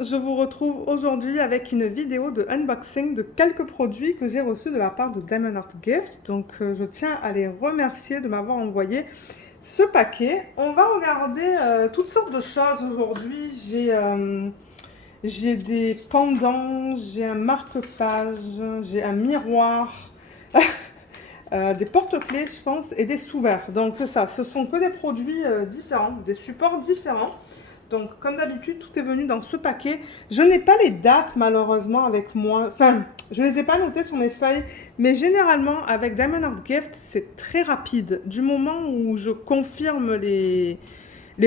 je vous retrouve aujourd'hui avec une vidéo de unboxing de quelques produits que j'ai reçus de la part de Diamond Art Gift. Donc je tiens à les remercier de m'avoir envoyé ce paquet. On va regarder toutes sortes de choses aujourd'hui. J'ai des pendants, j'ai un marque-page, j'ai un miroir, des porte-clés je pense et des sous-verts. Donc c'est ça, ce sont que des produits différents, des supports différents. Donc, comme d'habitude, tout est venu dans ce paquet. Je n'ai pas les dates, malheureusement, avec moi. Enfin, je ne les ai pas notées sur mes feuilles. Mais généralement, avec Diamond Art Gift, c'est très rapide. Du moment où je confirme les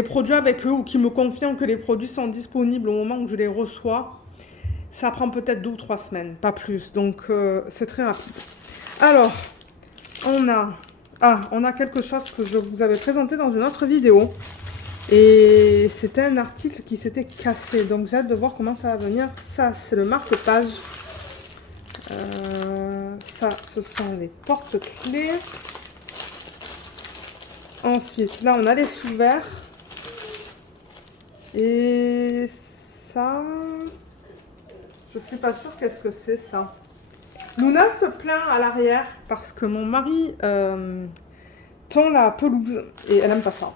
produits avec eux ou qu'ils me confirment que les produits sont disponibles au moment où je les reçois, ça prend peut-être 2 ou 3 semaines, pas plus. Donc, c'est très rapide. Alors, on a quelque chose que je vous avais présenté dans une autre vidéo. Et c'était un article qui s'était cassé. Donc j'ai hâte de voir comment ça va venir. Ça, c'est le marque-page. Ça, ce sont les porte-clés. Ensuite, là, on a les sous-verts. Et ça... Je suis pas sûre qu'est-ce que c'est, ça. Luna se plaint à l'arrière parce que mon mari tond la pelouse. Et elle aime pas ça.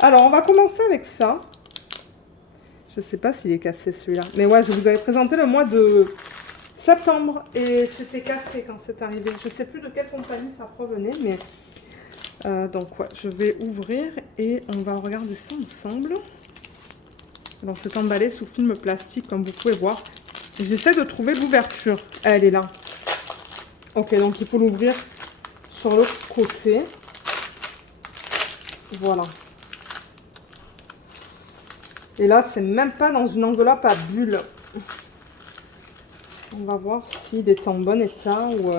Alors, on va commencer avec ça. Je ne sais pas s'il est cassé celui-là. Mais ouais, je vous avais présenté le mois de septembre et c'était cassé quand c'est arrivé. Je ne sais plus de quelle compagnie ça provenait, mais... donc ouais, je vais ouvrir et on va regarder ça ensemble. Alors, c'est emballé sous film plastique, comme vous pouvez voir. J'essaie de trouver l'ouverture. Elle est là. Ok, donc il faut l'ouvrir sur le côté. Voilà. Et là, c'est même pas dans une enveloppe à bulles. On va voir s'il est en bon état ou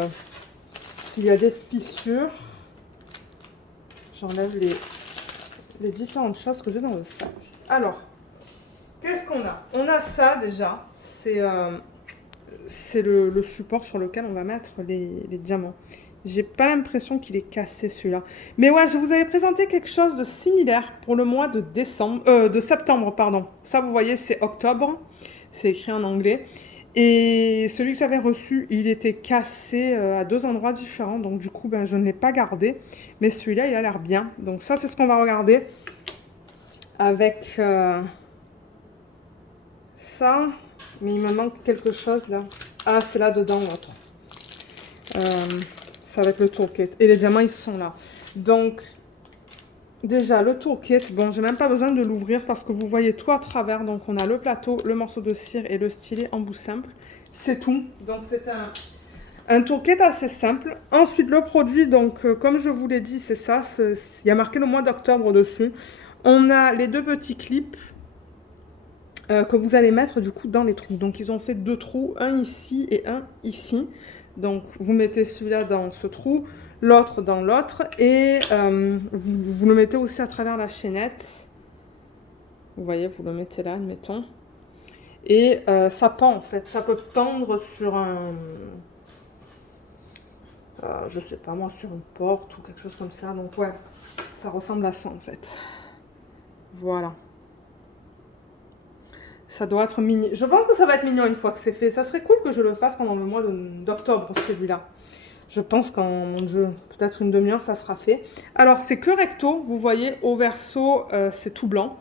s'il y a des fissures. J'enlève les différentes choses que j'ai dans le sac. Alors, qu'est-ce qu'on a? On a ça déjà. C'est le support sur lequel on va mettre les diamants. J'ai pas l'impression qu'il est cassé celui-là. Mais ouais, je vous avais présenté quelque chose de similaire pour le mois de septembre, pardon. Ça, vous voyez, c'est octobre. C'est écrit en anglais. Et celui que j'avais reçu, il était cassé à 2 endroits différents. Donc du coup, ben, je ne l'ai pas gardé. Mais celui-là, il a l'air bien. Donc ça, c'est ce qu'on va regarder. Avec ça. Mais il me manque quelque chose là. Ah, c'est là-dedans, l'autre. Ça va être le toolkit. Et les diamants, ils sont là. Donc, déjà, le toolkit. Bon, j'ai même pas besoin de l'ouvrir parce que vous voyez tout à travers. Donc, on a le plateau, le morceau de cire et le stylet en bout simple. C'est tout. Donc, c'est un toolkit assez simple. Ensuite, le produit, donc, comme je vous l'ai dit, c'est ça. Il y a marqué le mois d'octobre dessus. On a les 2 petits clips que vous allez mettre, du coup, dans les trous. Donc, ils ont fait 2 trous. Un ici et un ici. Donc, vous mettez celui-là dans ce trou, l'autre dans l'autre, et vous le mettez aussi à travers la chaînette. Vous voyez, vous le mettez là, admettons. Et ça pend, en fait. Ça peut pendre sur un... je sais pas moi, sur une porte ou quelque chose comme ça. Donc, ouais, ça ressemble à ça, en fait. Voilà. Ça doit être mignon. Je pense que ça va être mignon une fois que c'est fait. Ça serait cool que je le fasse pendant le mois d'octobre, celui-là. Je pense qu'en, mon Dieu, peut-être une demi-heure, ça sera fait. Alors, c'est que recto. Vous voyez, au verso, c'est tout blanc.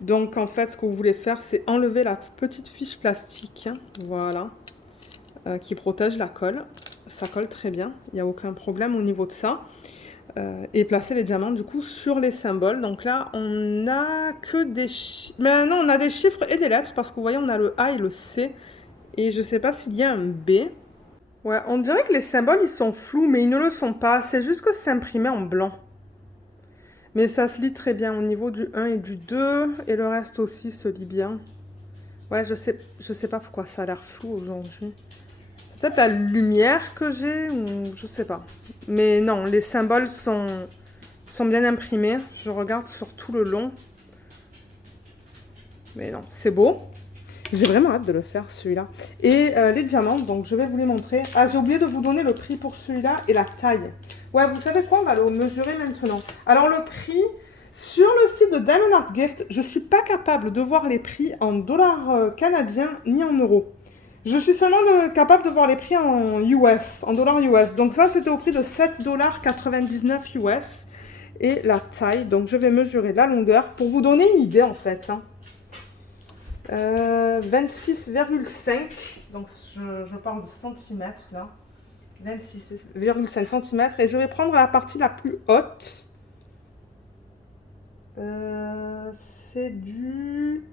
Donc, en fait, ce que vous voulez faire, c'est enlever la petite fiche plastique. Voilà. Qui protège la colle. Ça colle très bien. Il n'y a aucun problème au niveau de ça. Et placer les diamants, du coup, sur les symboles. Donc là, on a que des chiffres. Mais non, on a des chiffres et des lettres. Parce que vous voyez, on a le A et le C. Et je ne sais pas s'il y a un B. Ouais, on dirait que les symboles, ils sont flous, mais ils ne le sont pas. C'est juste que c'est imprimé en blanc. Mais ça se lit très bien au niveau du 1 et du 2. Et le reste aussi se lit bien. Ouais, je sais pas pourquoi ça a l'air flou aujourd'hui. Peut-être la lumière que j'ai, ou je sais pas. Mais non, les symboles sont bien imprimés. Je regarde sur tout le long. Mais non, c'est beau. J'ai vraiment hâte de le faire, celui-là. Et les diamants, donc je vais vous les montrer. Ah, j'ai oublié de vous donner le prix pour celui-là et la taille. Ouais, vous savez quoi? On va le mesurer maintenant. Alors, le prix, Sur le site de Diamond Art Gift, je ne suis pas capable de voir les prix en dollars canadiens ni en euros. Je suis seulement capable de voir les prix en US, en dollars US. Donc ça, c'était au prix de 7,99 $ US. Et la taille, donc je vais mesurer la longueur pour vous donner une idée en fait. 26,5, donc je parle de centimètres là. 26,5 cm. Et je vais prendre la partie la plus haute. C'est du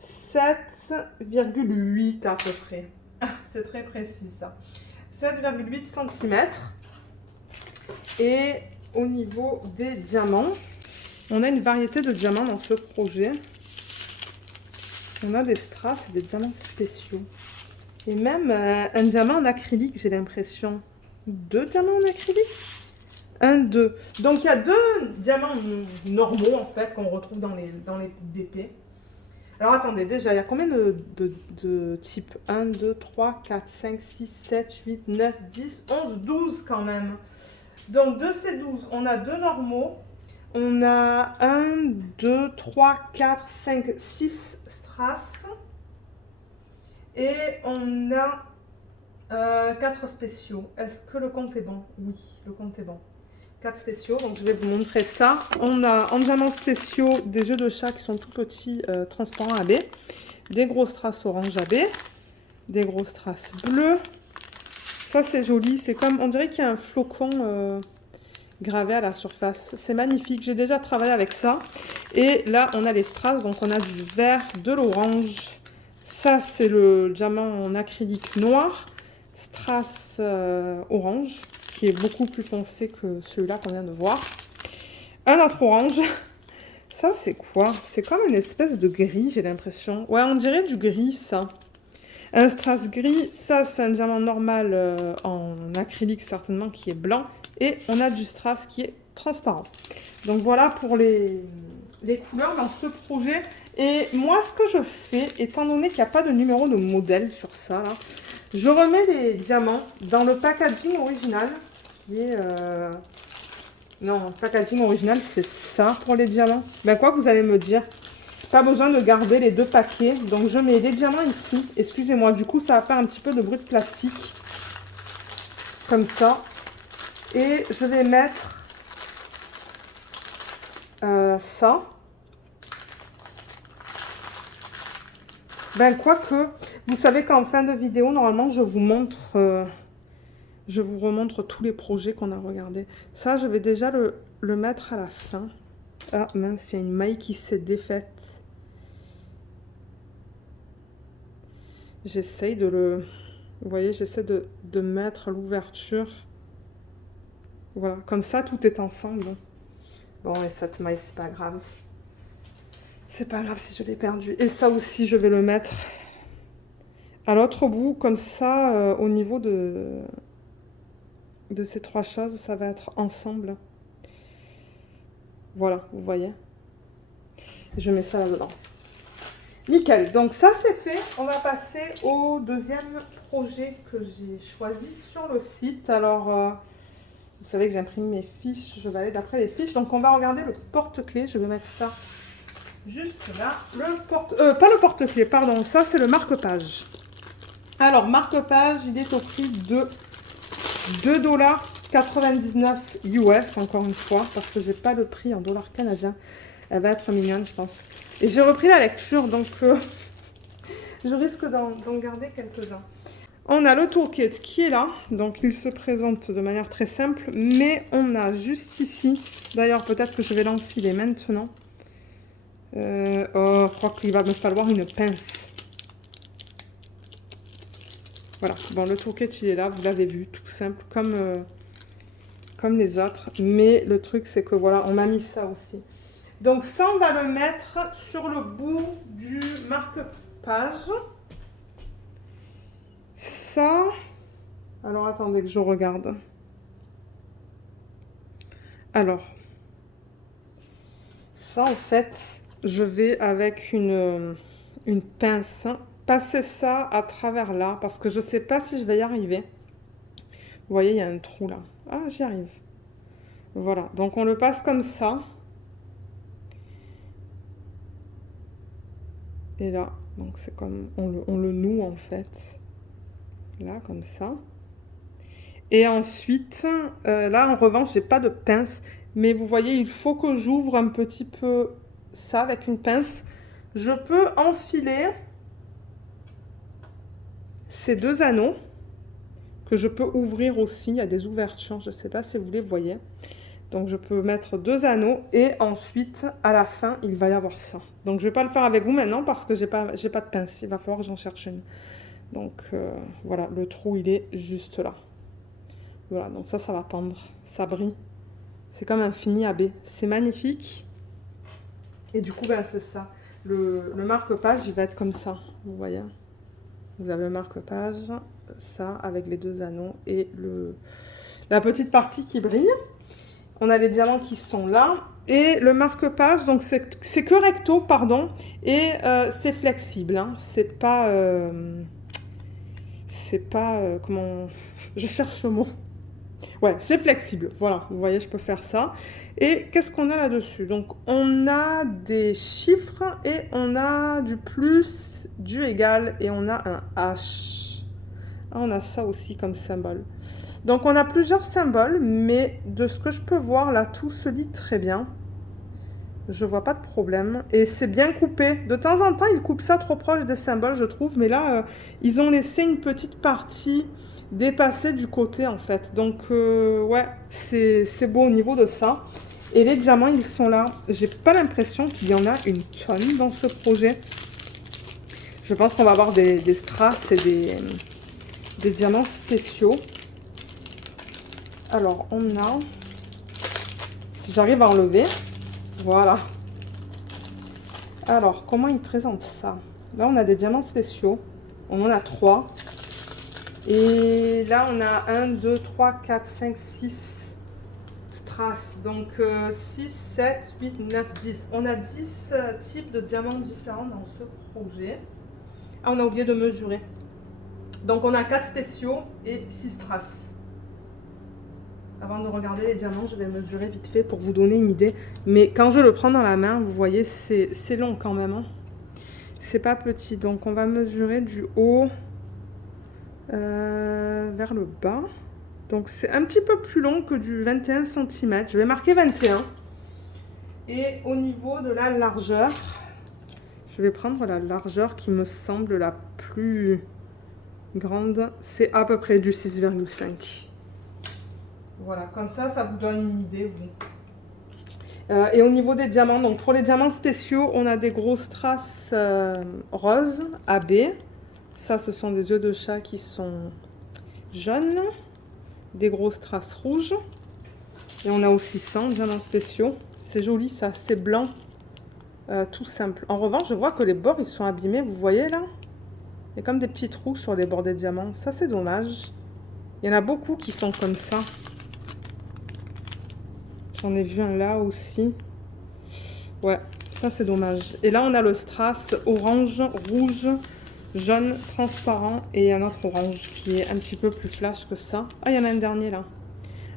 7,8 à peu près. C'est très précis ça. 7,8 cm. Et au niveau des diamants, on a une variété de diamants dans ce projet. On a des strass et des diamants spéciaux. Et même un diamant en acrylique, j'ai l'impression. 2 diamants en acrylique. 1, 2. Donc il y a 2 diamants normaux en fait qu'on retrouve dans les DP. Alors attendez, déjà, il y a combien de types? 1, 2, 3, 4, 5, 6, 7, 8, 9, 10, 11, 12 quand même. Donc de ces 12, on a 2 normaux. On a 1, 2, 3, 4, 5, 6 strass. Et on a 4 spéciaux. Est-ce que le compte est bon? Oui, le compte est bon. 4 spéciaux, donc je vais vous montrer ça. On a en diamants spéciaux des yeux de chat qui sont tout petits, transparents AB, des gros strass orange AB, des gros strass bleus. Ça c'est joli, c'est comme, on dirait qu'il y a un flocon gravé à la surface. C'est magnifique, j'ai déjà travaillé avec ça. Et là on a les strass, donc on a du vert, de l'orange. Ça c'est le diamant en acrylique noir, strass orange, qui est beaucoup plus foncé que celui-là qu'on vient de voir. Un autre orange. Ça, c'est quoi? C'est comme une espèce de gris, j'ai l'impression. Ouais, on dirait du gris, ça. Un strass gris. Ça, c'est un diamant normal en acrylique, certainement, qui est blanc. Et on a du strass qui est transparent. Donc, voilà pour les couleurs dans ce projet. Et moi, ce que je fais, étant donné qu'il n'y a pas de numéro de modèle sur ça, là, je remets les diamants dans le packaging original. Qui est non, le packaging original, c'est ça pour les diamants. Ben quoi que vous allez me dire, pas besoin de garder les 2 paquets. Donc je mets les diamants ici. Excusez-moi, du coup ça va faire un petit peu de bruit de plastique. Comme ça. Et je vais mettre ça. Ben quoique, vous savez qu'en fin de vidéo, normalement je vous montre... je vous remontre tous les projets qu'on a regardés. Ça, je vais déjà le mettre à la fin. Ah mince, il y a une maille qui s'est défaite. J'essaye de le... Vous voyez, j'essaie de mettre l'ouverture. Voilà, comme ça, tout est ensemble. Bon, et cette maille, c'est pas grave. C'est pas grave si je l'ai perdue. Et ça aussi, je vais le mettre à l'autre bout. Comme ça, au niveau de ces 3 choses, ça va être ensemble. Voilà, vous voyez. Je mets ça là-dedans. Nickel, donc ça c'est fait. On va passer au deuxième projet que j'ai choisi sur le site. Alors, vous savez que j'imprime mes fiches, je vais aller d'après les fiches. Donc on va regarder le porte-clés. Je vais mettre ça juste là. Pas le porte-clés, pardon. Ça c'est le marque-page. Alors, marque-page, il est au prix de 2,99 $ US, encore une fois, parce que j'ai pas le prix en dollars canadiens. Elle va être mignonne, je pense. Et j'ai repris la lecture, donc je risque d'en garder quelques-uns. On a le toolkit qui est là, donc il se présente de manière très simple, mais on a juste ici, d'ailleurs peut-être que je vais l'enfiler maintenant. Oh, je crois qu'il va me falloir une pince. Voilà, bon, le toolkit il est là, vous l'avez vu, tout simple, comme les autres. Mais le truc c'est que voilà, on m'a mis ça aussi. Donc ça, on va le mettre sur le bout du marque-page. Ça, alors attendez que je regarde. Alors, ça en fait, je vais avec une pince passer ça à travers là, parce que je ne sais pas si je vais y arriver. Vous voyez, il y a un trou là. Ah, j'y arrive. Voilà, donc on le passe comme ça. Et là, donc c'est comme, on le noue en fait. Là, comme ça. Et ensuite, là en revanche, j'ai pas de pince. Mais vous voyez, il faut que j'ouvre un petit peu ça avec une pince. Je peux enfiler ces deux anneaux que je peux ouvrir aussi. Il y a des ouvertures, je ne sais pas si vous les voyez. Donc je peux mettre deux anneaux et ensuite à la fin il va y avoir ça. Donc je ne vais pas le faire avec vous maintenant parce que j'ai pas de pince. Il va falloir que j'en cherche une. Donc voilà, le trou il est juste là. Voilà, donc ça va pendre, ça brille. C'est comme un fini AB. C'est magnifique. Et du coup ben, c'est ça. Le marque-page il va être comme ça. Vous voyez. Vous avez le marque-page, ça avec les deux anneaux et la petite partie qui brille. On a les diamants qui sont là. Et le marque-page, donc c'est que recto, pardon. Et c'est flexible. Hein. C'est pas... comment... Je cherche le mot. Ouais, c'est flexible. Voilà, vous voyez, je peux faire ça. Et qu'est-ce qu'on a là-dessus? Donc, on a des chiffres et on a du plus, du égal et on a un H. Ah, on a ça aussi comme symbole. Donc on a plusieurs symboles, mais de ce que je peux voir là, tout se lit très bien. Je vois pas de problème. Et c'est bien coupé. De temps en temps, ils coupent ça trop proche des symboles, je trouve. Mais là, ils ont laissé une petite partie dépassée du côté, en fait. Donc, ouais, c'est beau au niveau de ça. Et les diamants, ils sont là. J'ai pas l'impression qu'il y en a une tonne dans ce projet. Je pense qu'on va avoir des strass et des diamants spéciaux. Alors, on a, si j'arrive à enlever, voilà. Alors, comment ils présentent ça? Là, on a des diamants spéciaux. On en a 3. Et là, on a 1, 2, 3, 4, 5, 6 strass. Donc, 6, 7, 8, 9, 10. On a 10 types de diamants différents dans ce projet. Ah, on a oublié de mesurer. Donc, on a 4 spéciaux et 6 strass. Avant de regarder les diamants, je vais mesurer vite fait pour vous donner une idée. Mais quand je le prends dans la main, vous voyez, c'est long quand même. Hein. C'est pas petit. Donc, on va mesurer du haut vers le bas. Donc, c'est un petit peu plus long que du 21 cm. Je vais marquer 21. Et au niveau de la largeur, je vais prendre la largeur qui me semble la plus grande. C'est à peu près du 6,5. Voilà, comme ça vous donne une idée, vous. Et au niveau des diamants, donc pour les diamants spéciaux, on a des gros strass roses, AB. Ça, ce sont des yeux de chat qui sont jaunes. Des gros strass rouges. Et on a aussi 100 diamants spéciaux. C'est joli, ça, c'est blanc. Tout simple. En revanche, je vois que les bords, ils sont abîmés, vous voyez là? Il y a comme des petits trous sur les bords des diamants. Ça, c'est dommage. Il y en a beaucoup qui sont comme ça. J'en ai vu un là aussi. Ouais, ça c'est dommage. Et là, on a le strass orange, rouge, jaune, transparent et un autre orange qui est un petit peu plus flash que ça. Ah, il y en a un dernier là.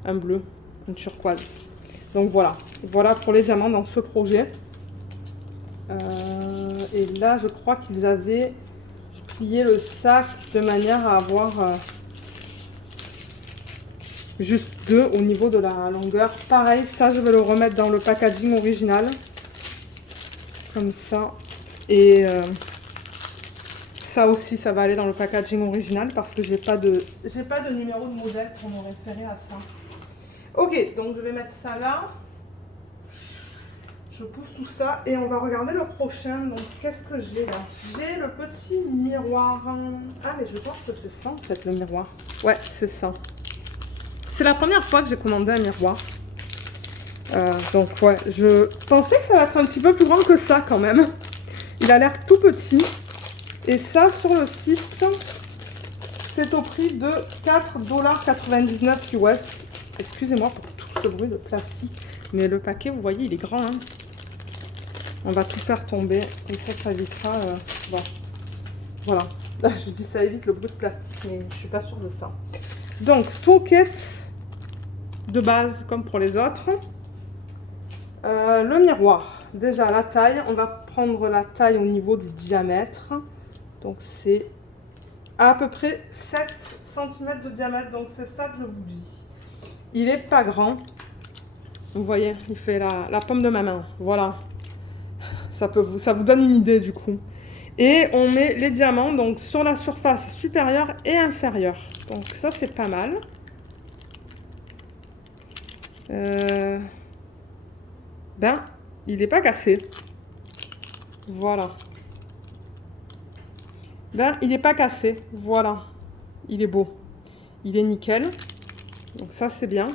Un bleu, une turquoise. Donc voilà. Voilà pour les diamants dans ce projet. Et là, je crois qu'ils avaient plié le sac de manière à avoir... juste 2 au niveau de la longueur. Pareil, ça je vais le remettre dans le packaging original. Comme ça. Et ça aussi, ça va aller dans le packaging original parce que j'ai pas de numéro de modèle pour me référer à ça. Ok, donc je vais mettre ça là. Je pousse tout ça et on va regarder le prochain. Donc qu'est-ce que j'ai là? J'ai le petit miroir. Ah mais je pense que c'est ça en fait le miroir. Ouais, c'est ça. C'est la première fois que j'ai commandé un miroir. Donc ouais, je pensais que ça allait être un petit peu plus grand que ça quand même. Il a l'air tout petit. Et ça, sur le site, c'est au prix de 4,99 US. Excusez-moi pour tout ce bruit de plastique. Mais le paquet, vous voyez, il est grand. Hein. On va tout faire tomber. Et ça évitera... bon. Voilà. Là, je dis ça évite le bruit de plastique, mais je suis pas sûre de ça. Donc, toolkit de base, comme pour les autres. Le miroir. Déjà, la taille. On va prendre la taille au niveau du diamètre. Donc, c'est à peu près 7 cm de diamètre. Donc, c'est ça que je vous dis. Il n'est pas grand. Vous voyez, il fait la paume de ma main. Voilà. Ça vous donne une idée du coup. Et on met les diamants donc sur la surface supérieure et inférieure. Donc ça, c'est pas mal. Ben, il n'est pas cassé. Voilà. Ben, il n'est pas cassé. Voilà. Il est beau. Il est nickel. Donc ça, c'est bien.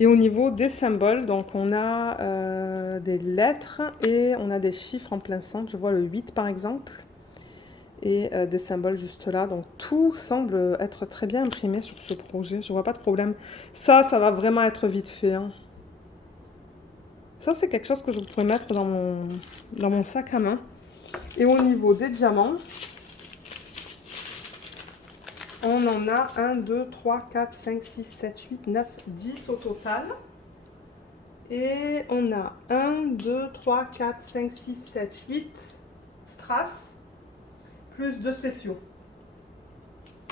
Et au niveau des symboles, donc on a des lettres et on a des chiffres en plein centre. Je vois le 8 par exemple. Et des symboles juste là. Donc tout semble être très bien imprimé sur ce projet. Je vois pas de problème. Ça va vraiment être vite fait. Hein. Ça, c'est quelque chose que je pourrais mettre dans mon sac à main. Et au niveau des diamants, on en a 1, 2, 3, 4, 5, 6, 7, 8, 9, 10 au total. Et on a 1, 2, 3, 4, 5, 6, 7, 8 strass, plus 2 spéciaux.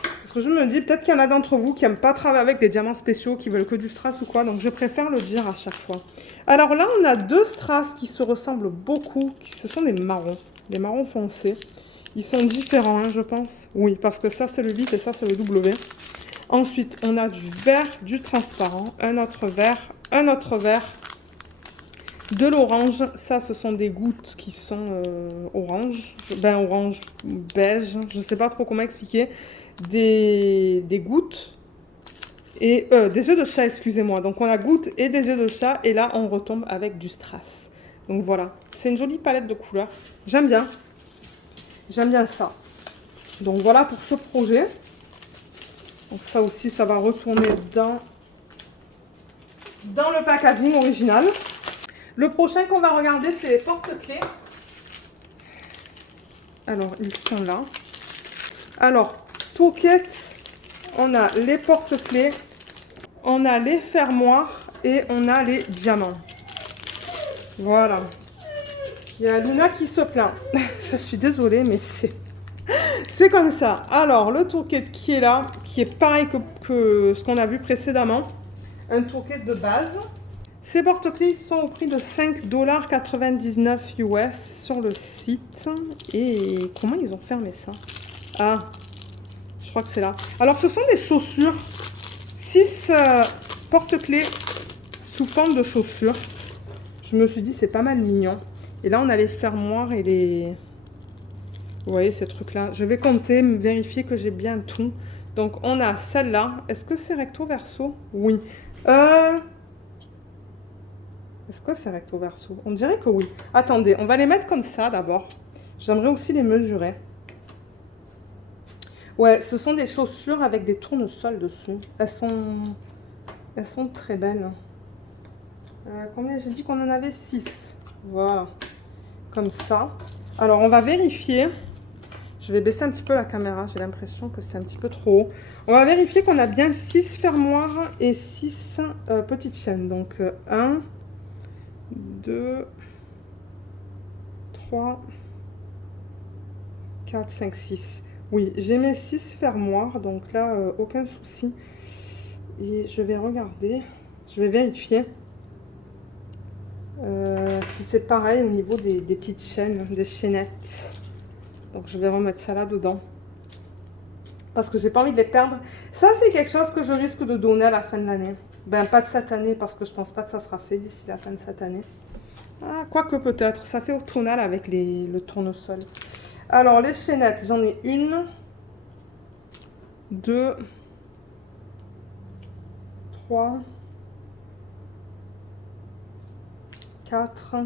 Parce que je me dis, peut-être qu'il y en a d'entre vous qui n'aiment pas travailler avec des diamants spéciaux, qui veulent que du strass ou quoi, donc je préfère le dire à chaque fois. Alors là, on a 2 strass qui se ressemblent beaucoup, ce sont des marrons foncés. Ils sont différents, hein, je pense. Oui, parce que ça, c'est le 8 et ça, c'est le W. Ensuite, on a du vert, du transparent, un autre vert, de l'orange. Ça, ce sont des gouttes qui sont orange, orange, beige, je ne sais pas trop comment expliquer. Des gouttes et des œufs de chat, excusez-moi. Donc, on a gouttes et des œufs de chat et là, on retombe avec du strass. Donc, voilà. C'est une jolie palette de couleurs. J'aime bien. J'aime bien ça. Donc, voilà pour ce projet. Donc ça aussi, ça va retourner dans le packaging original. Le prochain qu'on va regarder, c'est les porte-clés. Alors, ils sont là. Alors, toolkit, on a les porte-clés, on a les fermoirs et on a les diamants. Voilà. Il y a Luna qui se plaint. Je suis désolée, mais c'est comme ça. Alors, le toolkit qui est là, qui est pareil que ce qu'on a vu précédemment. Un toolkit de base. Ces porte-clés sont au prix de 5,99 $ US sur le site. Et comment ils ont fermé ça? Ah, je crois que c'est là. Alors, ce sont des chaussures. 6 porte-clés sous forme de chaussures. Je me suis dit, c'est pas mal mignon. Et là, on a les fermoirs et les... Vous voyez ces trucs-là. Je vais compter, vérifier que j'ai bien tout. Donc, on a celle-là. Est-ce que c'est recto verso? Oui. Est-ce que c'est recto verso? On dirait que oui. Attendez, on va les mettre comme ça d'abord. J'aimerais aussi les mesurer. Ouais, ce sont des chaussures avec des tournesols dessus. Elles sont très belles. Combien? J'ai dit qu'on en avait 6. Voilà. Comme ça. Alors, on va vérifier. Je vais baisser un petit peu la caméra. J'ai l'impression que c'est un petit peu trop haut. On va vérifier qu'on a bien 6 fermoirs et 6 petites chaînes. Donc, 1, 2, 3, 4, 5, 6. Oui, j'ai mes 6 fermoirs. Donc là, aucun souci. Et je vais regarder. Je vais vérifier. Si c'est pareil au niveau des petites chaînes, des chaînettes. Donc je vais remettre ça là dedans. Parce que j'ai pas envie de les perdre. Ça, c'est quelque chose que je risque de donner à la fin de l'année. Ben, pas de cette année, parce que je pense pas que ça sera fait d'ici la fin de cette année. Ah, quoique peut-être. Ça fait automnal avec le tournesol. Alors, les chaînettes, j'en ai 1, 2, 3, 4,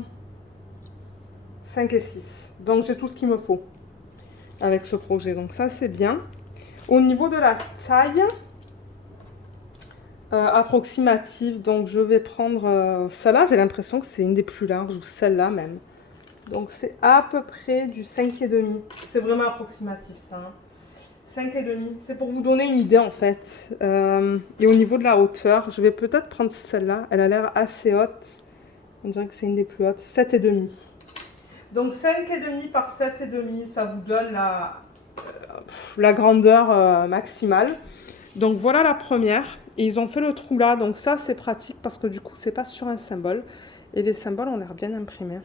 5 et 6. Donc, j'ai tout ce qu'il me faut avec ce projet. Donc, ça, c'est bien. Au niveau de la taille approximative, donc je vais prendre celle-là. J'ai l'impression que c'est une des plus larges, ou celle-là même. Donc, c'est à peu près du 5,5. C'est vraiment approximatif, ça. Hein. 5,5. C'est pour vous donner une idée, en fait. Et au niveau de la hauteur, je vais peut-être prendre celle-là. Elle a l'air assez haute. On dirait que c'est une des plus hautes. 7,5. Donc 5,5 par 7,5, ça vous donne la grandeur maximale. Donc voilà la première. Et ils ont fait le trou là. Donc ça, c'est pratique parce que du coup, c'est pas sur un symbole. Et les symboles ont l'air bien imprimés.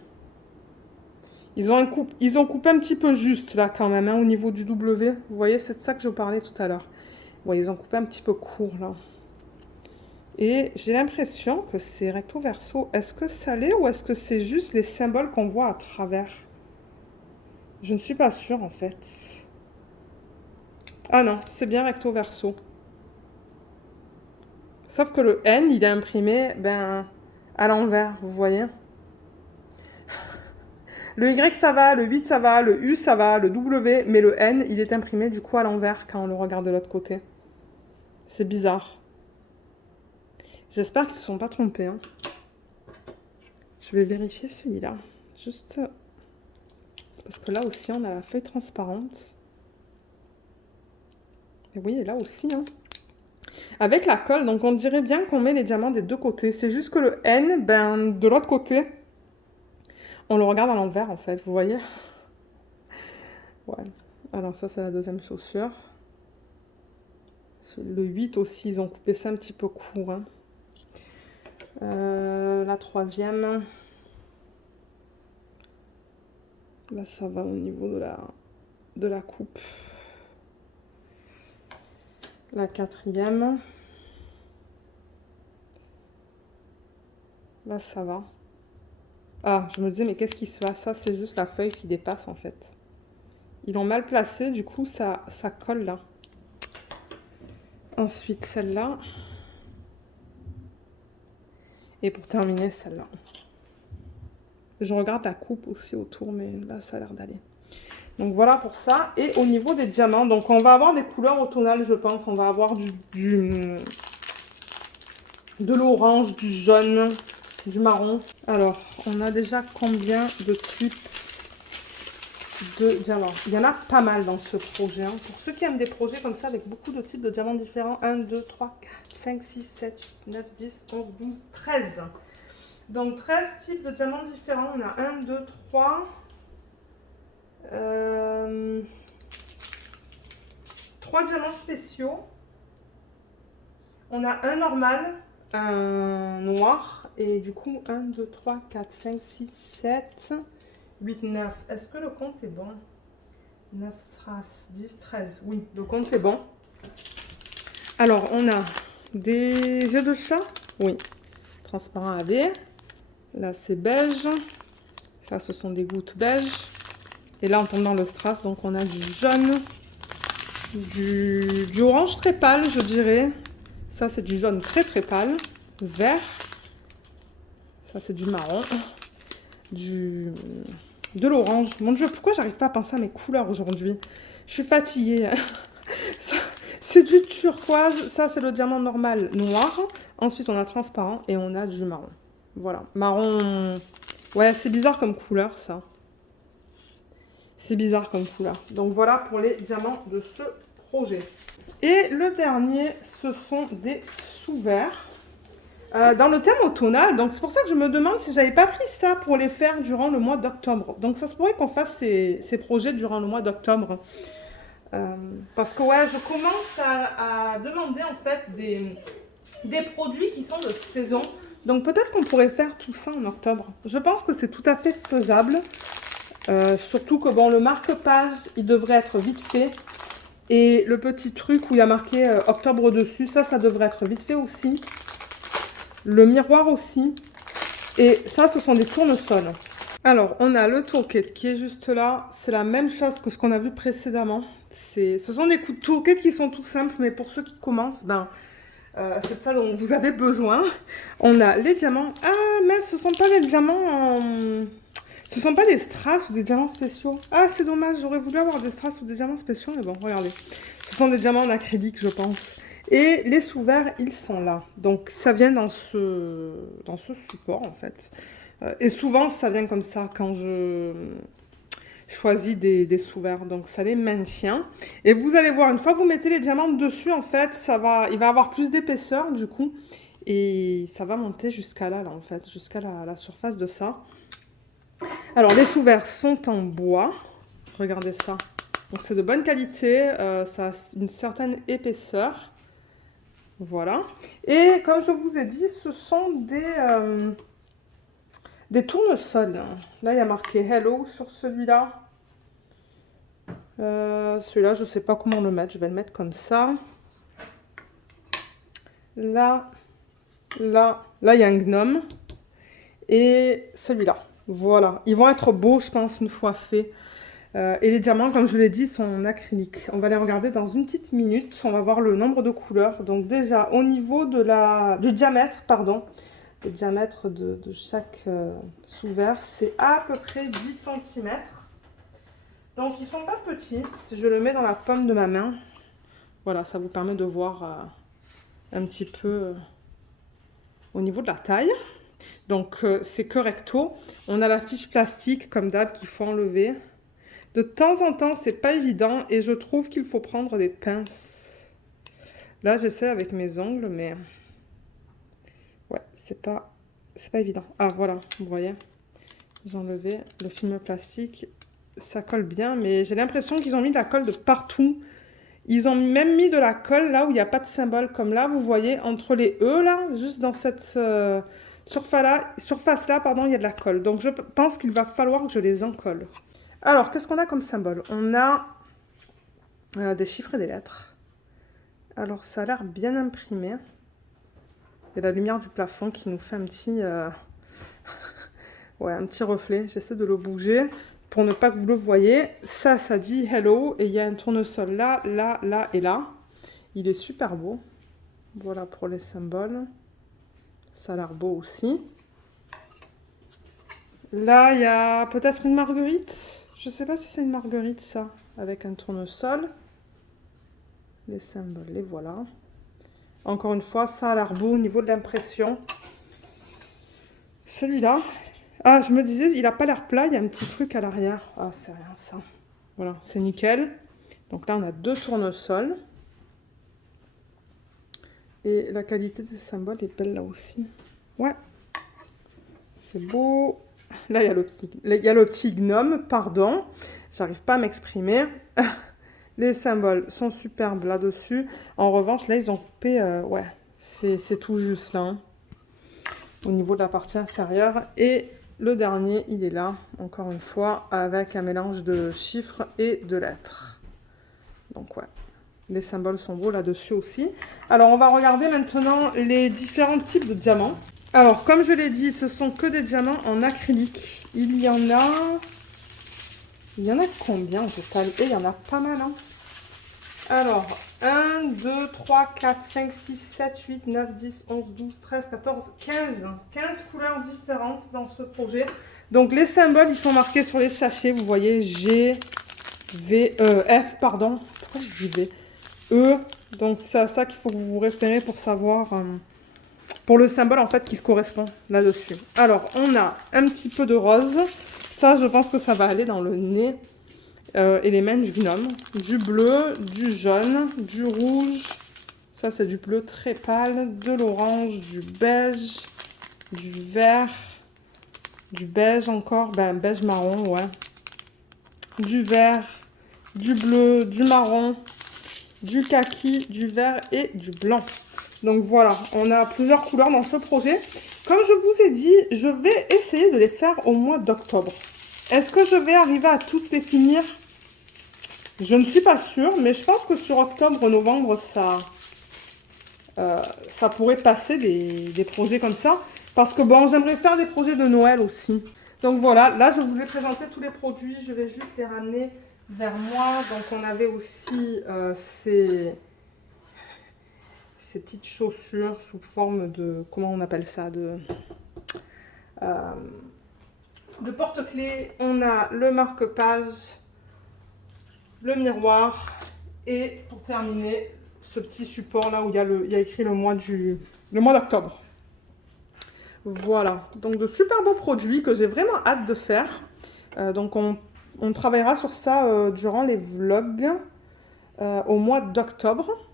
Ils ont coupé un petit peu juste là quand même, hein, au niveau du W. Vous voyez, c'est de ça que je vous parlais tout à l'heure. Bon, ils ont coupé un petit peu court là. Et j'ai l'impression que c'est recto verso. Est-ce que ça l'est ou est-ce que c'est juste les symboles qu'on voit à travers? Je ne suis pas sûre en fait. Ah non, c'est bien recto verso. Sauf que le N, il est imprimé à l'envers, vous voyez. Le Y, ça va, le 8, ça va, le U, ça va, le W, mais le N, il est imprimé du coup à l'envers quand on le regarde de l'autre côté. C'est bizarre. J'espère qu'ils ne se sont pas trompés. Hein. Je vais vérifier celui-là. Juste parce que là aussi, on a la feuille transparente. Et oui, et là aussi. Hein. Avec la colle, donc on dirait bien qu'on met les diamants des deux côtés. C'est juste que le N, de l'autre côté, on le regarde à l'envers en fait, vous voyez? Ouais. Alors ça, c'est la deuxième chaussure. Le 8 aussi, ils ont coupé ça un petit peu court. Hein. La troisième. Là, ça va au niveau de la coupe. La quatrième. Là, ça va. Ah, je me disais, mais qu'est-ce qui se passe? Ça, c'est juste la feuille qui dépasse, en fait. Ils l'ont mal placé, du coup, ça colle là. Ensuite, celle-là. Et pour terminer, celle-là. Je regarde la coupe aussi autour, mais là, ça a l'air d'aller. Donc, voilà pour ça. Et au niveau des diamants, donc on va avoir des couleurs automnales, je pense. On va avoir de l'orange, du jaune, du marron. Alors, on a déjà combien de types de diamants? Il y en a pas mal dans ce projet. Hein. Pour ceux qui aiment des projets comme ça, avec beaucoup de types de diamants différents. 1, 2, 3, 4, 5, 6, 7, 8, 9, 10, 11, 12, 13. Donc 13 types de diamants différents. On a 1, 2, 3. 3 diamants spéciaux. On a un normal, un noir. Et du coup, 1, 2, 3, 4, 5, 6, 7, 8, 9. Est-ce que le compte est bon? 9 strass, 10, 13. Oui, le compte est bon. Alors, on a des yeux de chat. Oui. Transparent AB. Là, c'est beige. Ça, ce sont des gouttes beige. Et là, on tombe dans le strass. Donc, on a du jaune. Du orange très pâle, je dirais. Ça, c'est du jaune très, très pâle. Vert. Ça, c'est du marron. De l'orange. Mon Dieu, pourquoi j'arrive pas à penser à mes couleurs aujourd'hui? Je suis fatiguée. C'est du turquoise. Ça, c'est le diamant normal noir. Ensuite, on a transparent et on a du marron. Voilà. Marron. Ouais, c'est bizarre comme couleur, ça. C'est bizarre comme couleur. Donc, voilà pour les diamants de ce projet. Et le dernier, ce sont des sous-verts. Dans le thème automnal, donc c'est pour ça que je me demande si j'avais pas pris ça pour les faire durant le mois d'octobre. Donc ça se pourrait qu'on fasse ces projets durant le mois d'octobre. Parce que ouais, je commence à demander en fait des produits qui sont de saison. Donc peut-être qu'on pourrait faire tout ça en octobre. Je pense que c'est tout à fait faisable. Surtout que bon, le marque-page, il devrait être vite fait. Et le petit truc où il y a marqué octobre dessus, ça devrait être vite fait aussi. Le miroir aussi. Et ça, ce sont des tournesols. Alors, on a le toolkit qui est juste là. C'est la même chose que ce qu'on a vu précédemment. Ce sont des toolkits qui sont tout simples, mais pour ceux qui commencent, c'est de ça dont vous avez besoin. On a les diamants. Ah, mais ce ne sont pas des diamants en... Ce ne sont pas des strass ou des diamants spéciaux. Ah, c'est dommage, j'aurais voulu avoir des strass ou des diamants spéciaux, mais bon, regardez. Ce sont des diamants en acrylique, je pense. Et les sous-verts, ils sont là. Donc, ça vient dans ce support, en fait. Et souvent, ça vient comme ça quand je choisis des sous-verts. Donc, ça les maintient. Et vous allez voir, une fois que vous mettez les diamants dessus, en fait, il va avoir plus d'épaisseur, du coup. Et ça va monter jusqu'à là, en fait, jusqu'à la surface de ça. Alors, les sous-verres sont en bois. Regardez ça. Donc, c'est de bonne qualité. Ça a une certaine épaisseur. Voilà. Et comme je vous ai dit, ce sont des tournesols. Là, il y a marqué Hello sur celui-là. Celui-là, je ne sais pas comment le mettre. Je vais le mettre comme ça. Là, il y a un gnome. Et celui-là. Voilà. Ils vont être beaux, je pense, une fois faits. Et les diamants, comme je l'ai dit, sont en acrylique. On va les regarder dans une petite minute. On va voir le nombre de couleurs. Donc déjà, au niveau du diamètre, pardon, le diamètre de chaque sous-verre, c'est à peu près 10 cm. Donc ils ne sont pas petits. Si je le mets dans la paume de ma main, voilà, ça vous permet de voir un petit peu au niveau de la taille. Donc c'est que recto. On a la fiche plastique, comme d'hab, qu'il faut enlever. De temps en temps, c'est pas évident et je trouve qu'il faut prendre des pinces. Là, j'essaie avec mes ongles, mais ouais, c'est pas évident. Ah, voilà, vous voyez, j'ai enlevé le film plastique. Ça colle bien, mais j'ai l'impression qu'ils ont mis de la colle de partout. Ils ont même mis de la colle là où il n'y a pas de symbole, comme là, vous voyez, entre les E, là, juste dans cette surface-là, pardon, il y a de la colle. Donc, je pense qu'il va falloir que je les encolle. Alors, qu'est-ce qu'on a comme symbole? On a des chiffres et des lettres. Alors, ça a l'air bien imprimé. Il y a la lumière du plafond qui nous fait un petit, ouais, un petit reflet. J'essaie de le bouger pour ne pas que vous le voyez. Ça dit hello. Et il y a un tournesol là, là, là et là. Il est super beau. Voilà pour les symboles. Ça a l'air beau aussi. Là, il y a peut-être une marguerite. Je ne sais pas si c'est une marguerite, ça, avec un tournesol. Les symboles, les voilà. Encore une fois, ça a l'air beau au niveau de l'impression. Celui-là, ah, je me disais, il n'a pas l'air plat, il y a un petit truc à l'arrière. Ah, c'est rien ça. Voilà, c'est nickel. Donc là, on a 2 tournesols. Et la qualité des symboles est belle là aussi. Ouais, c'est beau. Là, il y a le petit gnome, pardon. J'arrive pas à m'exprimer. Les symboles sont superbes là-dessus. En revanche, là, ils ont coupé... ouais, c'est tout juste là. Hein, au niveau de la partie inférieure. Et le dernier, il est là, encore une fois, avec un mélange de chiffres et de lettres. Donc, ouais. Les symboles sont beaux là-dessus aussi. Alors, on va regarder maintenant les différents types de diamants. Alors, comme je l'ai dit, ce sont que des diamants en acrylique. Il y en a combien au total? Et il y en a pas mal, hein. Alors, 1, 2, 3, 4, 5, 6, 7, 8, 9, 10, 11, 12, 13, 14, 15. 15 couleurs différentes dans ce projet. Donc, les symboles, ils sont marqués sur les sachets. Vous voyez, G, V, F, pardon. Pourquoi je dis V? E. Donc, c'est à ça qu'il faut que vous vous référez pour savoir... pour le symbole, en fait, qui se correspond là-dessus. Alors, on a un petit peu de rose. Ça, je pense que ça va aller dans le nez et les mains du gnome. Du bleu, du jaune, du rouge. Ça, c'est du bleu très pâle. De l'orange, du beige, du vert, du beige encore. Ben, beige marron, ouais. Du vert, du bleu, du marron, du kaki, du vert et du blanc. Donc voilà, on a plusieurs couleurs dans ce projet. Comme je vous ai dit, je vais essayer de les faire au mois d'octobre. Est-ce que je vais arriver à tous les finir? Je ne suis pas sûre, mais je pense que sur octobre-novembre, ça pourrait passer des projets comme ça. Parce que bon, j'aimerais faire des projets de Noël aussi. Donc voilà, là je vous ai présenté tous les produits. Je vais juste les ramener vers moi. Donc on avait aussi ces petites chaussures sous forme de, comment on appelle ça, de porte-clés. On a le marque-page, le miroir et pour terminer, ce petit support là où il y a écrit le mois d'octobre. Voilà, donc de super beaux produits que j'ai vraiment hâte de faire. Donc on travaillera sur ça durant les vlogs au mois d'octobre.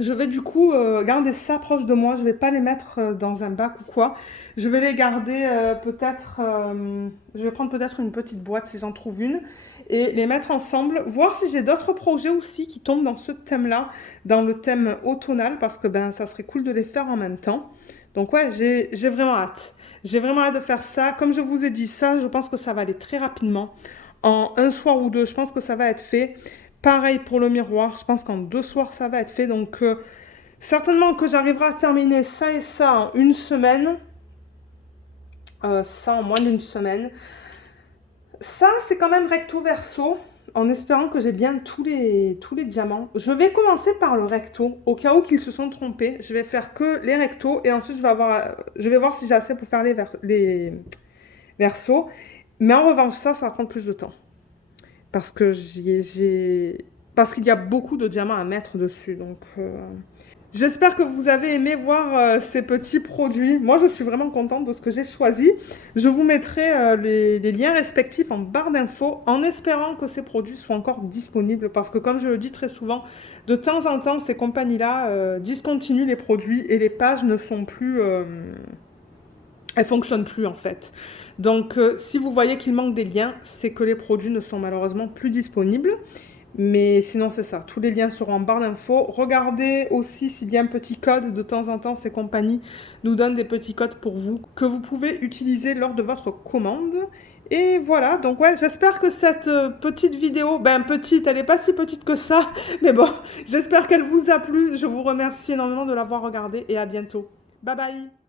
Je vais du coup garder ça proche de moi. Je vais pas les mettre dans un bac ou quoi. Je vais les garder peut-être. Je vais prendre peut-être une petite boîte si j'en trouve une et les mettre ensemble. Voir si j'ai d'autres projets aussi qui tombent dans ce thème-là, dans le thème automnal, parce que ben ça serait cool de les faire en même temps. Donc ouais, j'ai vraiment hâte. J'ai vraiment hâte de faire ça. Comme je vous ai dit ça, je pense que ça va aller très rapidement. En un soir ou deux, je pense que ça va être fait. Pareil pour le miroir, je pense qu'en 2 soirs, ça va être fait. Donc, certainement que j'arriverai à terminer ça et ça en une semaine. Ça en moins d'une semaine. Ça, c'est quand même recto verso, en espérant que j'ai bien tous les diamants. Je vais commencer par le recto, au cas où qu'ils se sont trompés. Je vais faire que les rectos et ensuite je vais voir si j'ai assez pour faire les versos. Mais en revanche, ça va prendre plus de temps. Parce que parce qu'il y a beaucoup de diamants à mettre dessus. Donc, j'espère que vous avez aimé voir ces petits produits. Moi, je suis vraiment contente de ce que j'ai choisi. Je vous mettrai les liens respectifs en barre d'infos en espérant que ces produits soient encore disponibles. Parce que comme je le dis très souvent, de temps en temps, ces compagnies-là discontinuent les produits et les pages ne sont plus... elles fonctionnent plus en fait. Donc si vous voyez qu'il manque des liens, c'est que les produits ne sont malheureusement plus disponibles. Mais sinon c'est ça, tous les liens seront en barre d'infos. Regardez aussi s'il y a un petit code, de temps en temps ces compagnies nous donnent des petits codes pour vous que vous pouvez utiliser lors de votre commande. Et voilà, donc ouais, j'espère que cette petite vidéo, ben petite, elle n'est pas si petite que ça, mais bon, j'espère qu'elle vous a plu. Je vous remercie énormément de l'avoir regardée et à bientôt. Bye bye!